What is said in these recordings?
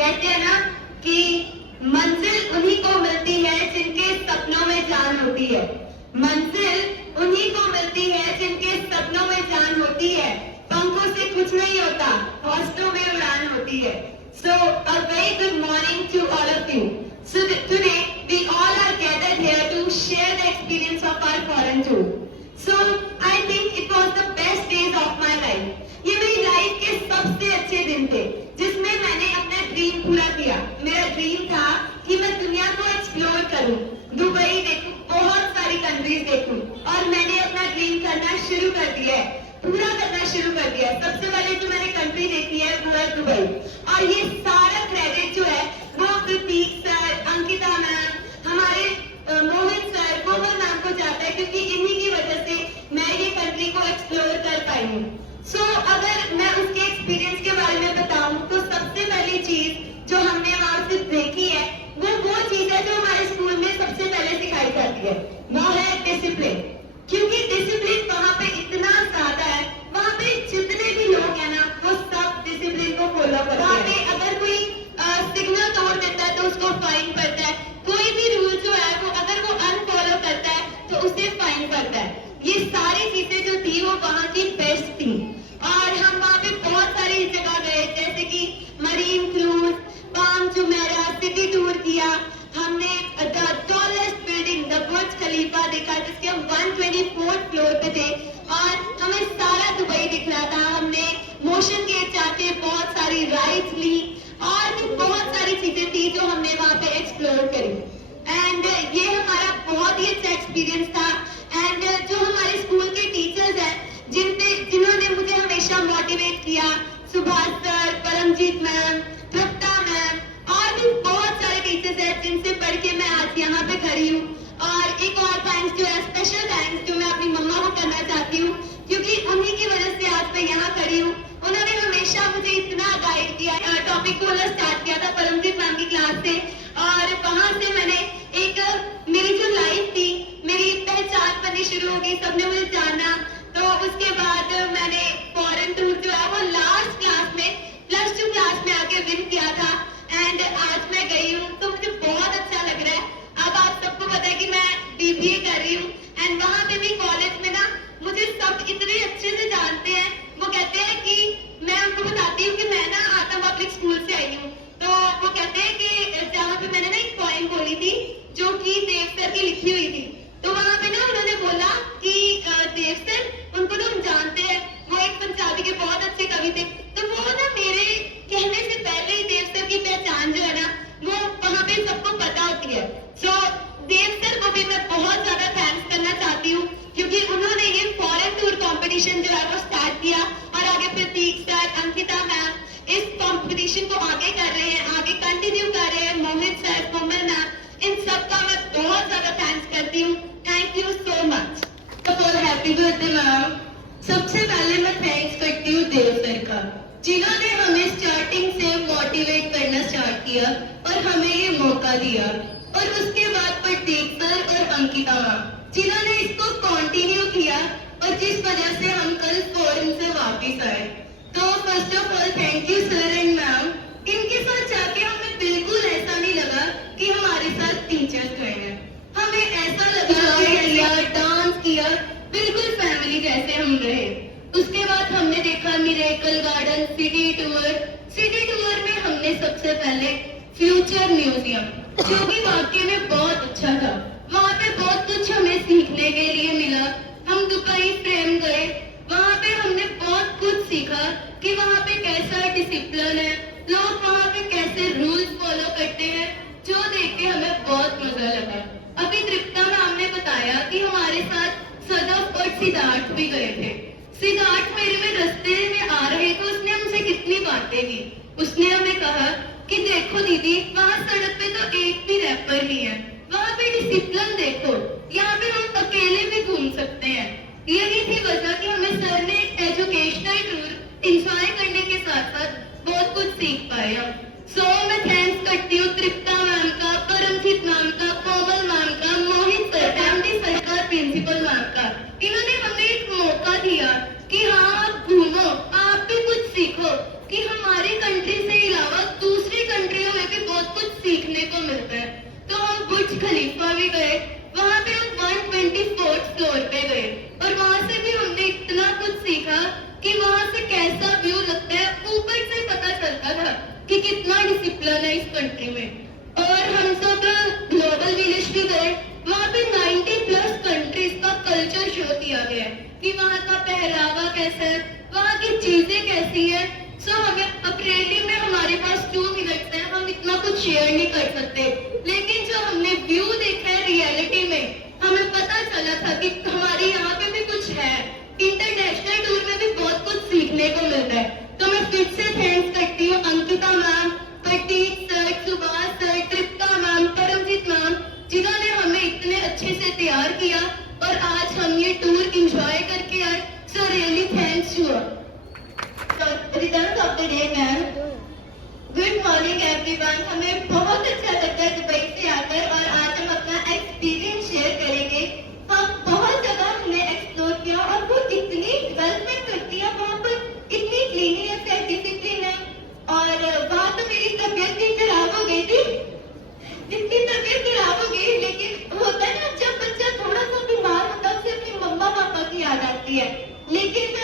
कहते हैं ना कि मंजिल उन्हीं को मिलती है जिनके सपनों में जान होती है। मंजिल उन्हीं को मिलती है जिनके सपनों में जान होती है। पंखों से कुछ नहीं होता, हौसलों में उड़ान होती है। So a very good morning to all of you. So today we all are gathered here to share the experience of our foreign tour. So I think it was the best days of my life. ये मेरी life के सबसे अच्छे दिन थे जिसमें मैंने अपना ड्रीम पूरा किया। मेरा ड्रीम था कि मैं दुनिया को एक्सप्लोर करूं, दुबई देखूं, बहुत सारी कंट्रीज देखूं, और मैंने अपना ड्रीम करना शुरू कर दिया है, पूरा करना शुरू कर दिया है। सबसे पहले जो मैंने कंट्री देखी है वो है दुबई, और ये सारा क्रेडिट जो है वो प्रतीक सर, अंकिता मैम, हमारे मोहित सर, कोमल मैम को जाता है, क्योंकि इन्हीं की वजह से मैं ये कंट्री को एक्सप्लोर कर पाई हूँ। सो अगर मैं उसके एक्सपीरियंस के बारे में बताऊं तो सबसे पहली चीज जो हमने वहां से देखी है वो चीज है जो हमारे स्कूल में सबसे पहले सिखाई जाती है, वो है डिसिप्लिन। क्योंकि डिसिप्लिन वहां पे इतना ज्यादा है, वहां पे जितने भी लोग हैं ना वो सब डिसिप्लिन को फॉलो करते हैं। वहां पे अगर कोई सिग्नल तोड़ देता है तो उसको फाइन पड़ता है, कोई भी रूल जो है वो अगर वो अनफॉलो करता है तो उसे फाइन पड़ता है। ये सारी चीजें जो थी वो वहां की बेस्ट थी, और हम वहां पे बहुत सारी जगह गए, जैसे कि marine cruise, palm Jumeirah, city tour किया। हमने द टॉलेस्ट बिल्डिंग द बुर्ज खलीफा देखा जिसके हम 124th फ्लोर पे थे, और हमें सारा दुबई दिख रहा था। हमने मोशन गेट जाके बहुत सारी राइड्स ली, और भी बहुत सारी चीजें थी जो हमने वहां पे एक्सप्लोर करी। एंड ये हमारा बहुत ही अच्छा एक्सपीरियंस था। एंड जो हमारे स्कूल के टीचर्स हैं जिन्होंने मुझे हमेशा मोटिवेट किया, सुभाष सर, परमजीत मैम, तृप्ता मैम, और भी बहुत सारे टीचर्स हैं जिनसे पढ़ के मैं आज यहाँ पे खड़ी हूँ। और एक और थैंक्स जो है, स्पेशल थैंक्स जो मैं अपनी मम्मा को करना चाहती हूँ, क्योंकि उन्हीं की वजह से आज मैं यहाँ खड़ी हूँ। उन्होंने हमेशा मुझे इतना गाइड किया। टॉपिक को स्टार्ट किया था परमजीत मैम की क्लास से, और वहां से मैंने एक मेरी जो लाइफ थी, मेरी पहचान बननी शुरू हो गई, सबने मुझे जाना। तो उसके बाद मैंने फॉरेन टूर जो है वो लास्ट क्लास में, +2 क्लास में आके विन किया था। एंड आज मैं गई हूँ तो मुझे बहुत अच्छा लग रहा है। अब आप सबको पता है कि मैं BBA कर रही हूँ, एंड वहां पे भी कॉलेज में ना मुझे सब इतने अच्छे से जानते हैं। वो कहते हैं कि मैं उनको बताती हूँ कि मैं ना आतम पब्लिक स्कूल से आई हूँ, तो वो कहते हैं कि जहाँ पे मैंने ना एक पोएम बोली थी जो कि देव सर की लिखी हुई थी, तो वहां पे ना उन्होंने बोला कि देव सर, उनको तो हम जानते हैं, वो एक पंजाबी के बहुत अच्छे कवि थे। तो वो ना मेरे कहने से पहले ही देव सर की पहचान जो है ना वो वहां पे सबको पता होती है। सो देव सर को भी मैं बहुत ज्यादा थैंक्स करना चाहती हूँ, क्योंकि उन्होंने ये फॉरेन टूर कंपटीशन जो है वो स्टार्ट किया, और आगे प्रतीक सर, अंकिता मैम इस कंपटीशन को आगे कर रहे हैं, आगे कंटिन्यू कर रहे हैं, मोहित सर, कोमल मैम, इन सबका मैं बहुत ज्यादा थैंक्स करती हूँ। Thank you so much. Happy birthday ma'am. सबसे पहले मैं थैंक्स करती हूँ देव सर का, जिन्होंने हमें स्टार्टिंग से मोटिवेट करना स्टार्ट किया और हमें ये मौका दिया। और उसके बाद प्रतीक सर और अंकिता मैम जिन्होंने इसको कंटिन्यू किया, और जिस वजह से हम कल फॉरेन से वापस आए। तो first of all thank you sir and ma'am. इनके साथ जाके हमें बिल्कुल ऐसा नहीं लगा कि हमारे साथ टीचर्स गए हैं, हमें ऐसा लगा डांस किया, बिल्कुल फैमिली जैसे हम रहे। उसके बाद हमने देखा मिरेकल गार्डन, सिटी टूर में हमने सबसे पहले फ्यूचर म्यूजियम, जो कि वाकई में बहुत अच्छा था। वहाँ पे बहुत कुछ हमें सीखने के लिए मिला। हम दुबई फ्रेम गए, वहाँ पे हमने बहुत कुछ सीखा कि वहाँ पे कैसा डिसिप्लिन है, लोग वहाँ पे कैसे रूल्स फॉलो करते हैं, जो देख के हमें बहुत मजा लगा। अभी तृप्ता मैम ने बताया कि हमारे साथ सदफ और सिद्धार्थ भी गए थे। सिद्धार्थ मेरे में रास्ते में आ रहे तो उसने हमसे कितनी बातें की। उसने हमें कहा कि देखो दीदी, वहाँ सड़क पे तो एक भी रैपर नहीं है, वहाँ पे डिसिप्लिन देखो, यहाँ पे हम अकेले भी घूम सकते हैं। यही थी वजह कि हमें सर ने एक एजुकेशनल टूर इंजॉय करने के साथ साथ बहुत कुछ सीख पाए हम। सो मैं थैंक्स करती हूँ तृप्ता मैम का, परमजीत मैम का, कोमल मैम का, मोहित सर, MD सर का, प्रिंसिपल मैम का। इन्होंने हमें एक मौका दिया कि हाँ आप घूमो, आप भी कुछ सीखो, कि हमारी कंट्री से अलावा दूसरी कंट्री कि कितना डिसिप्लिन है इस कंट्री में। और हम सब ग्लोबल विलेज भी गए, वहाँ पे 90+ कंट्रीज का कल्चर शो किया गया है कि वहाँ का पहरावा कैसा है, वहाँ की चीजें कैसी है। सो हमें अप्रैली में हमारे पास 2 मिनट्स हैं, हम इतना कुछ शेयर नहीं कर सकते, लेकिन जो हमने व्यू देखा है रियलिटी में, हमें पता चला था कि हमारे यहाँ पे भी कुछ है। इंटरनेशनल टूर में भी बहुत कुछ सीखने को मिलता है। तो मैं फिर से थैंक्स करती हूँ अंकिता मैम, प्रतीक सर, सुभाष सर, तृप्ता मैम, परमजीत मैम, जिन्होंने हमें इतने अच्छे से तैयार किया और आज हम ये टूर एंजॉय करके आए। So really thanks you. Result of the day ma'am. Good morning everyone. हमें बहुत अच्छा लगा दुबई से आकर और आज हम अपना एक्सपीरियंस शेयर करेंगे। हम बहुत जगह हमने एक्सप्लोर किया और वो इतनी डेवलपमेंट करती है, वहाँ पर इतनी क्लीनिनेस है, डिसिप्लिन है। और वहाँ तो मेरी तबीयत भी खराब हो गई थी, इतनी तबीयत खराब हो गई। लेकिन होता है ना, जब बच्चा थोड़ा सा बीमार होता है उसे अपने मम्मा पापा की याद आती है। लेकिन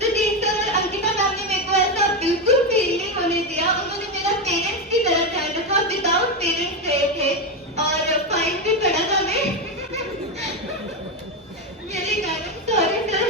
प्रतीक सर और अंकिता मैम ने मेरे को ऐसा बिल्कुल फील नहीं होने दिया। उन्होंने मेरा पेरेंट्स की तरह ध्यान रखा, विदाउट पेरेंट्स गए थे और फाइन भी पड़ा था हमें मेरे कारण। Sorry sir.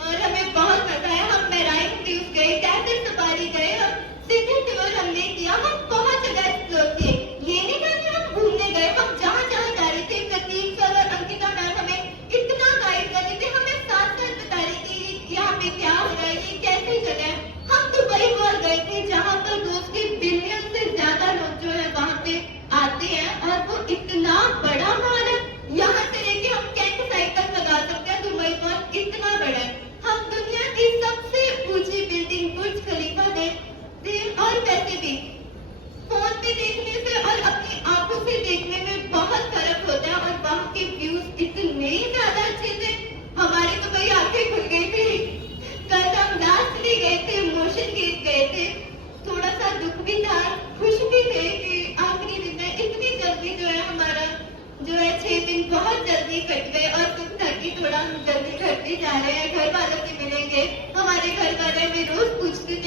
और हमें बहुत मजा आया। हम मेराइन क्रूज गए, कैसेट सफारी गए और सिटी टूर हमने किया। हम बहुत जगह एक्सप्लोर किए। ये नहीं था कि हम घूमने गए, हम जहाँ जहाँ जा रहे थे प्रतीक सर और अंकिता मैम हमें इतना गाइड कर रहे थे, हमें साथ साथ बता रहे थे यहाँ पे क्या हो रहा है, ये कैसी जगह है। हम दुबई मॉल गए थे जहाँ पर रोज के बिलियन से ज्यादा लोग जो है वहाँ पे आते हैं और वो इतना बड़ा मॉल है। यहाँ से लेके हम कैंट साइकिल लगा सकते हैं। दुबई मॉल इतना बड़ा है। हम दुनिया की सबसे ऊंची बिल्डिंग बुर्ज खलीफा देख और वैसे भी फोन पे देखने से और अपनी आंखों से देखने में बहुत फर्क होता है। और वहाँ के व्यूज इतने ज्यादा अच्छे थे, हमारी तो भाई आंखें खुल गई थी। कल हम लास्टली गए थे, मोशन गेट गए थे। थोड़ा सा दुख भी था, खुश भी थे कि आखिरी दिन में इतनी जल्दी जो है हमारा जो है 6 दिन बहुत जल्दी कट गए। और दुख था कि थोड़ा हम जल्दी घर भी जा रहे हैं, घर वालों से मिलेंगे। हमारे घर वाले हमें रोज पूछते